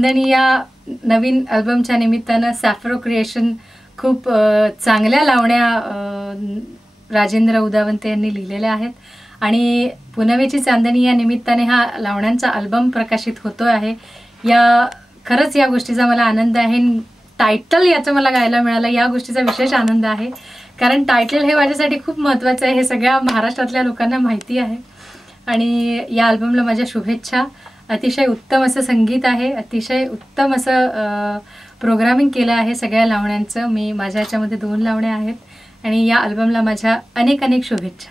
चांदणी या नवीन अल्बमच्या निमित्तानं सॅफ्रो क्रिएशन खूप चांगल्या लावण्या राजेंद्र उदावंते यांनी लिहिलेल्या आहेत आणि पुनवेची चांदणी या निमित्ताने हा लावण्यांचा अल्बम प्रकाशित होतो आहे। खरंच या गोष्टीचा मला आनंद आहे। टायटल याचं मला गायला मिळालं या गोष्टीचा विशेष आनंद आहे, कारण टायटल हे माझ्यासाठी खूप महत्त्वाचं आहे, हे सगळ्या महाराष्ट्रातल्या लोकांना माहिती आहे। आणि या अल्बमला माझ्या शुभेच्छा। अतिशय उत्तम असं संगीत आहे, अतिशय उत्तम असं प्रोग्रामिंग केलं आहे सगळ्या लावण्यांचं। मी माझ्या ह्याच्यामध्ये 2 लावण्या आहेत आणि या अल्बमला माझ्या अनेक अनेक शुभेच्छा।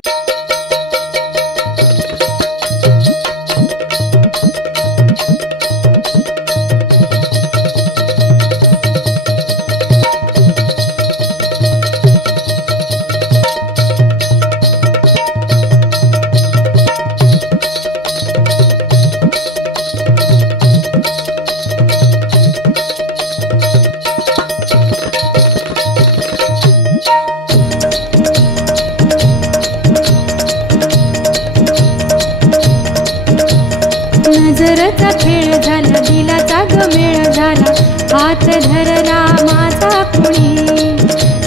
नजरचा खेळ झाला, दिलाचा गमेळ झाला, हात धरला माझा कुणी,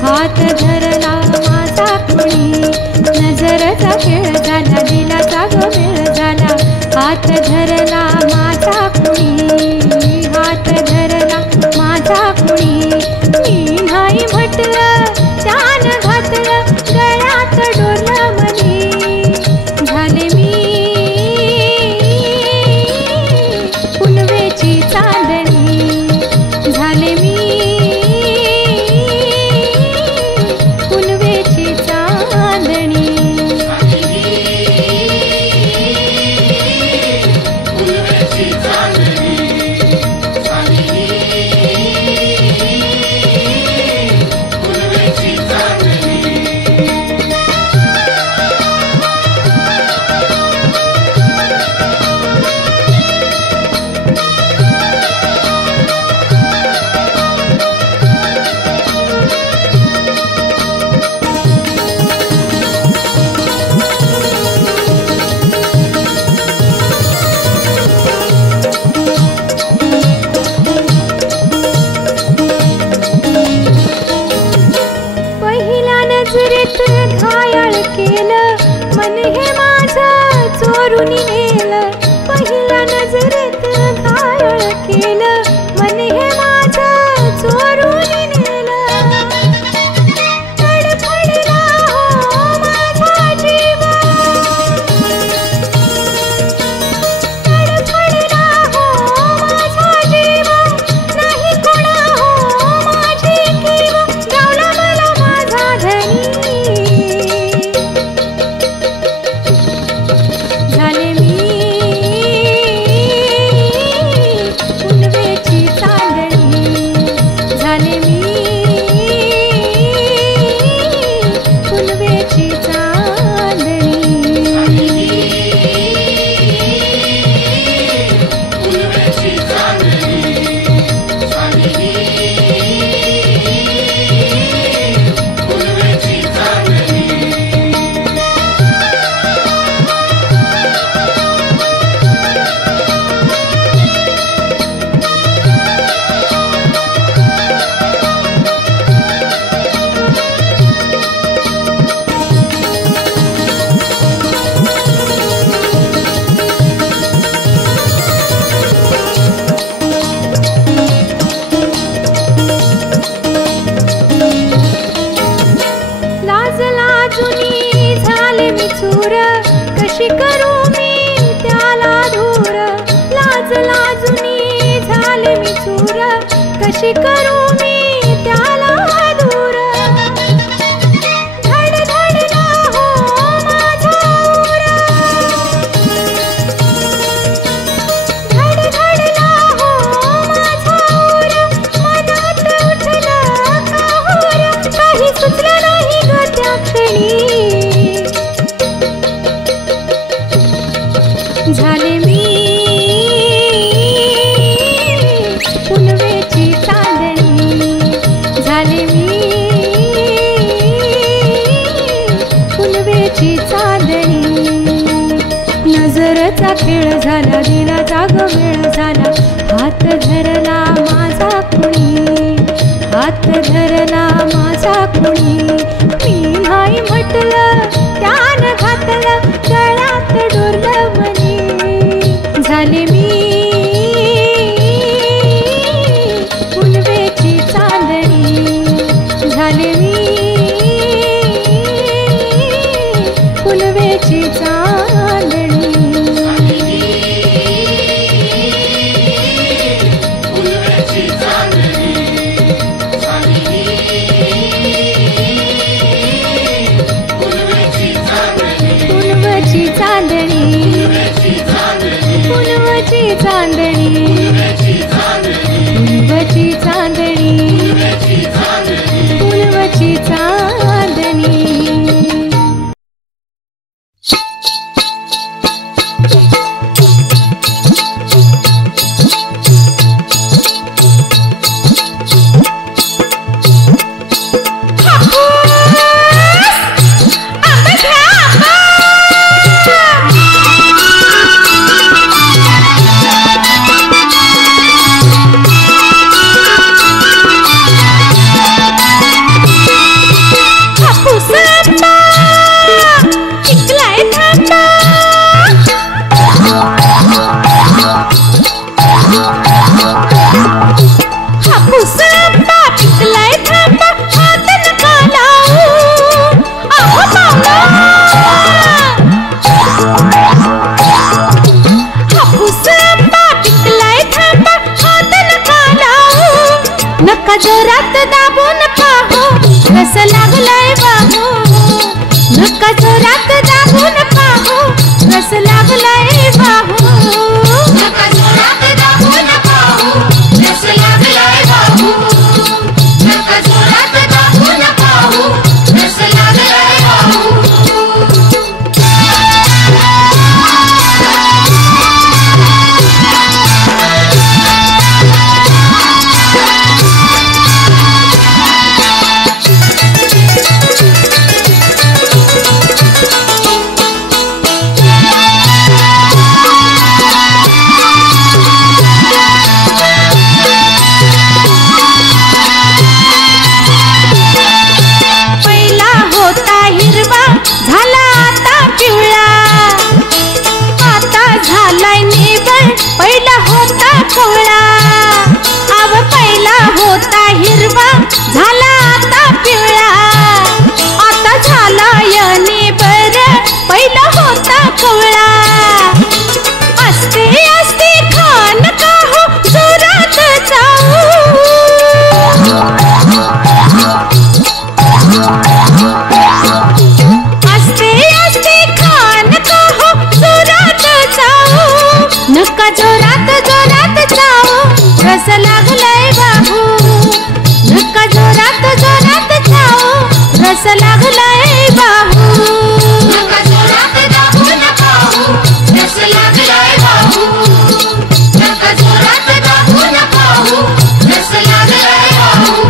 हात धरला माझा कुणी। नजरचा खेळ झाला, दिलाचा गमेळ झाला, हात धरला माझा कुणी, हात धरला माझा कुणी। मी नाही म्हटलं त्यान घातलं गळ्यात डोरलं मनी, झाले मी पुनवेची चांदणी, झाले मी पुनवेची चांदणी। घायाळ केलं मन हे माझं चोरून नेलं, पहिल्या नजरेत घायाळ केलं मन हे माझं चोरून नेलं। तडफडला हो माझा जीव, तडफडला हो माझा जीव, नाही कोणा हो माझी कीव, गावला मला माझा धनी। झाले मी पुनवेची चांदणी, झाले मी पुनवेची चांदणी। कशी करू मी त्याला धूर, लाज लाजुनी झाले मी चूर, कशी करू मी त्याला धूर। धड धडला हो माझा उर, धड धडला हो माझा उर, मनात उठलं काहूर, काही सुचलं नाही ग त्या क्षणी। झाले मी पुनवेची चांदणी, झाले मी पुनवेची चांदणी। नजरचा खेळ झाला, दिलाचा गमेळ झाला, हात धरला हात धरला माझा कुणी, मी नाही म्हटलं त्यानं घातलं गळ्यात डोरलं मनी. झाले मी पुनवेची चांदणी, झाले मी पुनवेची चांदणी. पुनवची चांदणी, पुनवची चांदणी, पुनवची चांदणी, पुनवची चांदणी. नका जोरात दाबून पाहू रस लागलाय बाहू, नका जोरात दाबून पाहू रस लागलाय बाहू, नका जोरात दाबून पाहू रस लागलाय बाहू, नका जोरात दाबून पाहू रस लागलाय बाहू. पहिला होता कोवळा, आव पहिला होता हिरवा झाला आता पिवळा, आता झाला यनी बर पहिला होता कोवळा. असते असते खान का हो जोरात जाऊ, असते असते खान का हो जोरात जाऊ, नका जोरात जोरात जाऊ रस लागलाय बाहू, नका जोरात जोरात जाऊ रस लागलाय बाहू, नका जोरात दाबून पाहू रस लागलाय बाहू, नका जोरात दाबून पाहू रस लागलाय बाहू.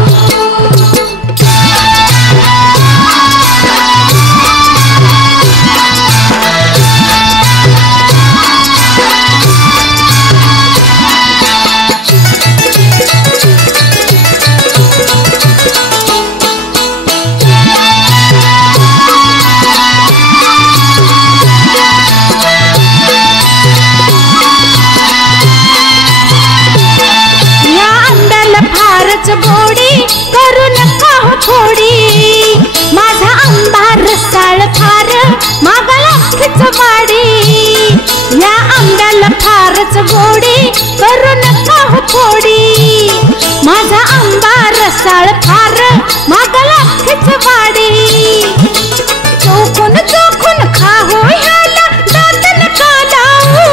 गोडी करू नका हो थोडी, माझा आंबा रसाळ फार मागाला खिचवाडी, या आंब्याला फारच गोडी करू नका हो थोडी, माझा आंबा रसाळ फार मागाला खिचवाडी. चोखून चोखून खा हो ह्याला दात नका लावू,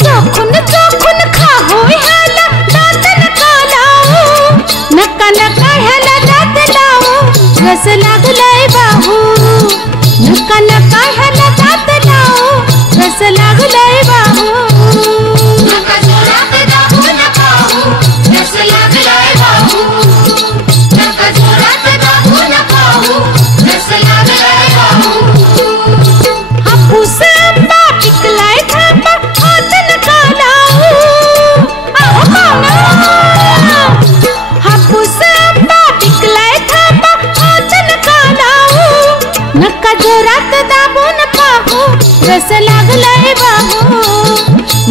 चोखून चोखून खा हो ह्याला दात नका लावू, नका नका ह्याला दात लावू रस लागलाय बाहू, नका नका ह्याला दात लावू रस लागलाय बाहू, नका जोरात दाबून पाहू रस लागलाय बाहू, नका जोरात दाबून पाहू रस लागलाय बाहू. हापूस आंबा पिकलाय थांबा हात नका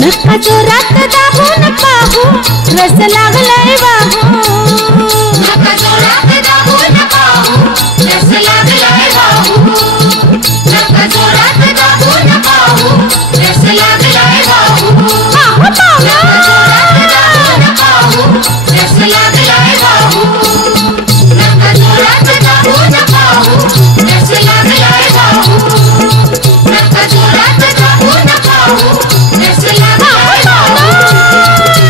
नका जोरात दाबून पाहू रस लागलाय वाहू नका जोरात दाबून पाहू रस लागलाय वाहू नका जोरात दाबून पाहू रस लागलाय वाहू पाहू नका जोरात दाबून पाहू रस लागलाय वाहू नका जोरात दाबून पाहू रस लागलाय वाहू नका जोरात दाबून पाहू रस लागलाय वाहू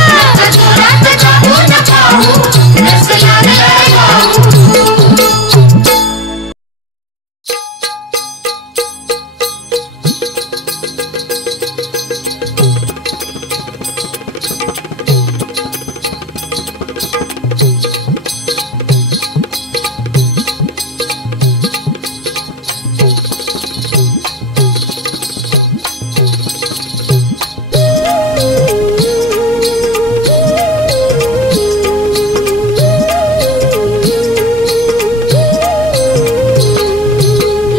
नका जोरात दाबून पाहू रस लागलाय वाहू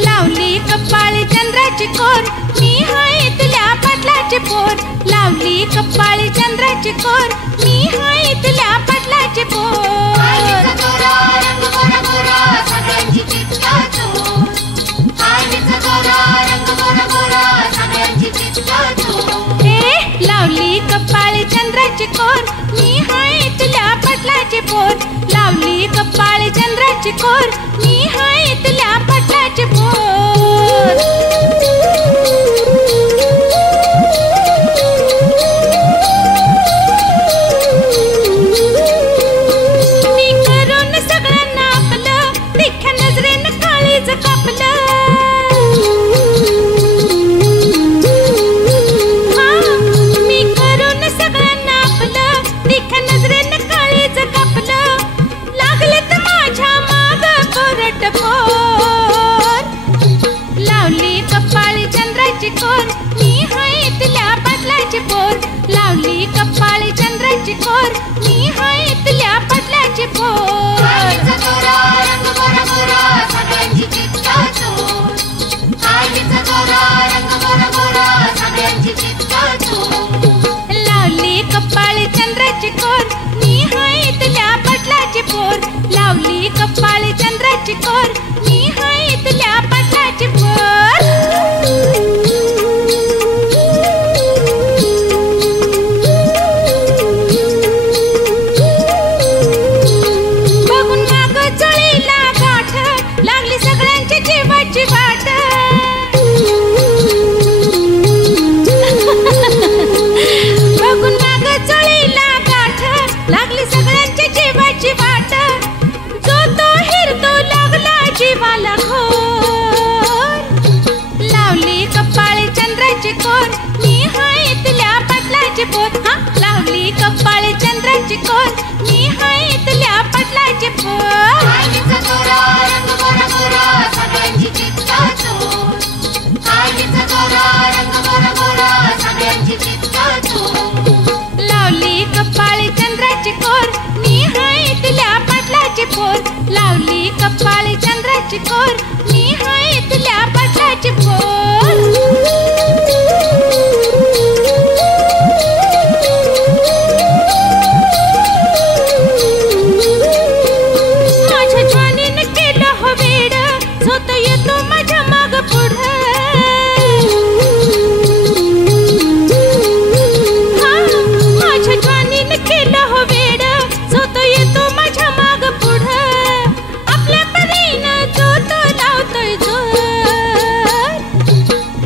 लावली कपाळी चंद्राची कोर मी हाय इथल्या पाटलाची पोर लावली कपाळी चंद्राची कोर मी हाय इथल्या पाटलाची पोर आईचा गोरा रंग गोरा गोरा सगळ्यांची चित्ता चोर आईचा गोरा रंग गोरा गोरा सगळ्यांची चित्ता चोर ए लावली कपाळी चंद्राची कोर मी हाय इथल्या पाटलाची पोर लावली कपाळी चंद्राची कोर मी हाय इथल्या पाटलाची पोर मी करून सगळ्यांना आपलं तिख्या नजरेनं काळीज कापलं मी करून सगळ्यांना आपलं तिख्या नजरेनं काळीज कापलं लागले तर माझ्या माग कोरट पोर लावली कपाळी चंद्राची कोर मी हाय इथल्या पाटलाची पोर लावली कपाळी चंद्राची कोर मी हाय इथल्या पाटलाची पोर आईचा गोरा रंग गोरा गोरा सगळ्यांची चित्ता चोर आईचा गोरा रंग गोरा गोरा सगळ्यांची चित्ता चोर लावली कपाळी चंद्राची कोर मी हाय इथल्या पाटलाची पोर लावली कपाळी चंद्राची कोर मी हाय इथल्या पाटलाची पोर बघून माग चळीला गाठ लागली सगळ्यांच्या जीवाची वाट बघून माग चळीला गाठ लागली सगळ्यांच्या जीवाची वाट जो तो हिरतो लागला जीवाला घोर लावली कपाळी चंद्राची कोर मी हाय इथल्या पाटलाची पोर हा लावली कपाळी चंद्राची कोर मी हाय इथल्या पाटलाची पोर आईचा गोरा रंग गोरा गोरा सगळ्यांची चित्ता चोर आईचा गोरा रंग गोरा गोरा सगळ्यांची चित्ता चोर लावली कपाळी चंद्राची कोर मी हाय इथल्या पाटलाची पोर लावली कपाळी चंद्राची कोर मी हाय इथल्या पाटलाची पोर माझ्या ज्वानीनं केलं हो वेड झोत येतो माझ्या माग पुढं माझ्या ज्वानीनं केलं हो वेड झोत येतो माझ्या माग पुढं आपल्या परीनं जो तो लावतोय जोर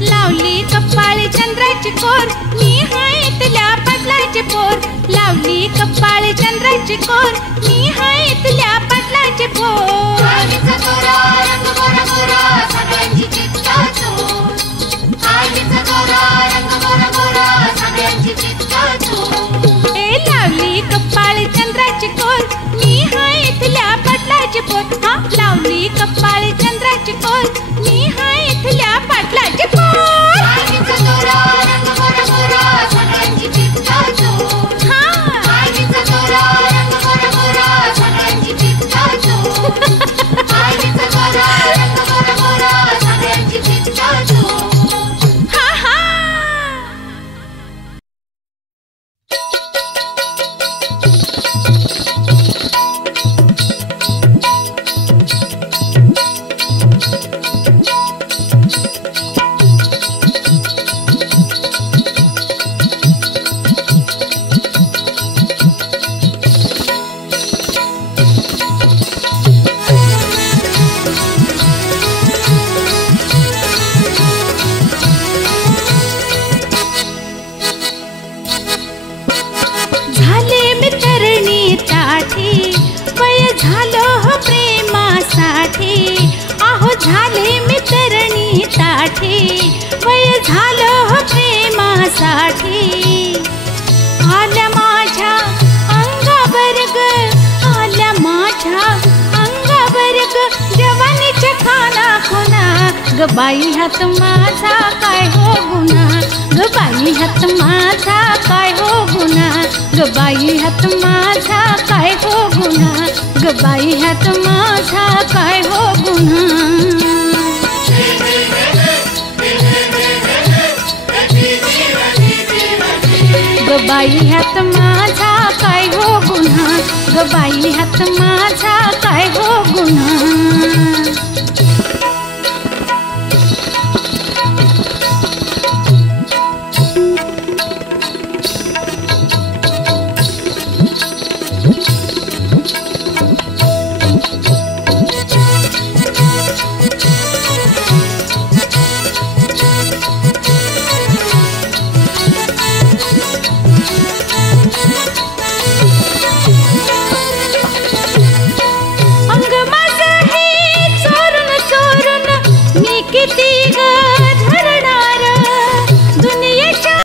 लावली कपाळी चंद्राची कोर मी हाय इथल्या पाटलाची पोर लावली कपाळी चंद्राची कोर मी हाय इथल्या पाटलाची पोर आईचा गोरा रंग गोरा गोरा सगळ्यांची चित्ता चोर आईचा गोरा रंग गोरा गोरा सगळ्यांची चित्ता चोर ए लावली कपाळी चंद्राची कोर मी हाय इथल्या पाटलाची पोर हा लावली कपाळी चंद्राची कोर मी हाय इथल्या पाटलाची पोर आईचा गोरा रंग गोरा गोरा सगळ्यांची चित्ता चोर आईचा गोरा रंग गोरा गोरा सगळ्यांची चित्ता चोर आईचा गोरा रंग गोरा गोरा सगळ्यांची चित्ता चोर ग बाई हात माझा काय हो गुन्हा ग बाई हात माझा काय हो गुन्हा ग बाई हात माझा काय हो गुन्हा ग बाई हात माझा काय हो गुन्हा ग बाई हात माझा काय हो गुन्हा ग बाई हात माझा काय हो गुन्हा